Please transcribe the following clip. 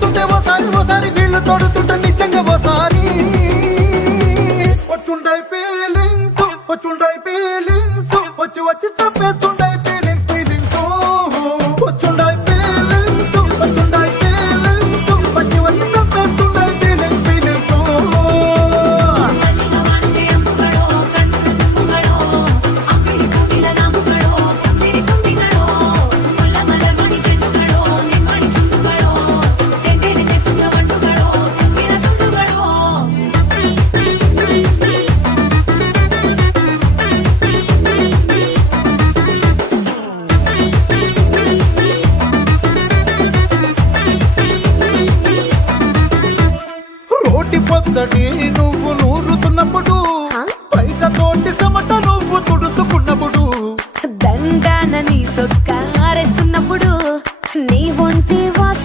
పోతుంటే ఓసారి వీళ్ళు తోడుతుంటే నిజంగా ఓసారి వచ్చుండై ఫీలింగ్స్ వచ్చి చంపేస్తుండై ఫీలింగ్స్ వచ్చుండై ఫీలింగ్స్ వచ్చి చంపేస్తుండై ఫీలింగ్స్ రోటి పచ్చడి నువ్వు నూరుతున్నప్పుడు